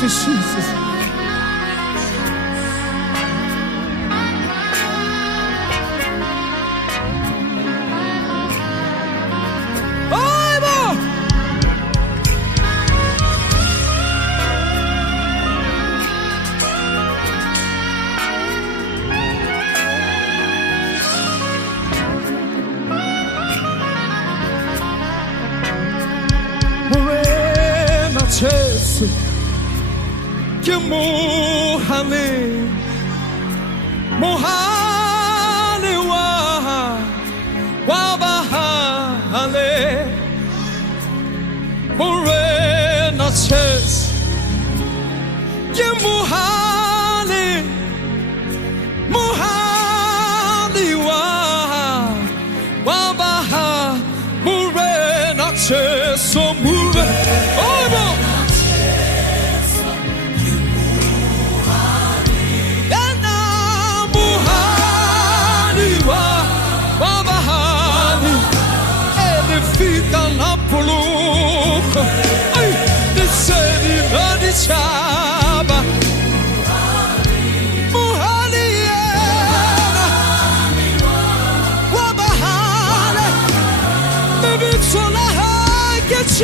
Jesus. Jesus, que Muhammad, Muhammad wa bahale, Morena Jesus, que Muhammad, Muhammad wa bahale, Morena Jesus, move, oh. Fica lá por louco, ai, descendo lá de chaba. Muhaliana, Wabahale, baby, so la get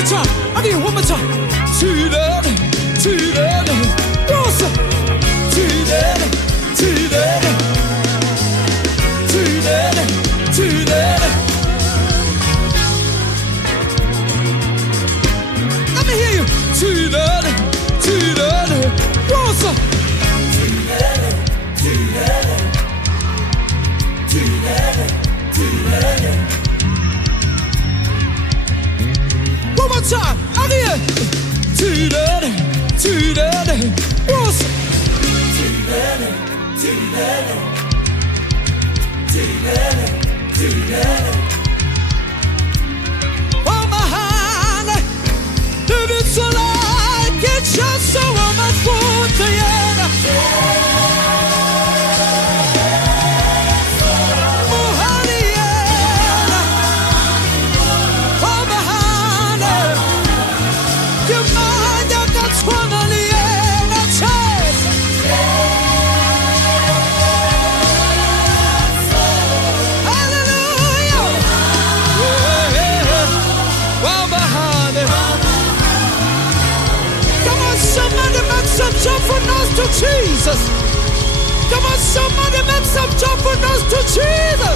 more time. Again, one more time. Tonight, tonight, Rosa. Tonight, tonight, tonight, tonight. Let me hear you. Tonight, tonight, Rosa. Tonight, tonight, tonight, tonight. One more time, again. Tonight, tonight, Rosa. Tonight, tonight, tonight, tonight. Oh my honey, if it's a lie, get your soul on my foot, Diana. Oh honey, yeah. Oh my honey, you're mine, you're not totally in a chance. Hallelujah. Yeah. Oh my honey. Come on, somebody make some joyfulness to Jesus. Come on, somebody make some joyfulness to Jesus.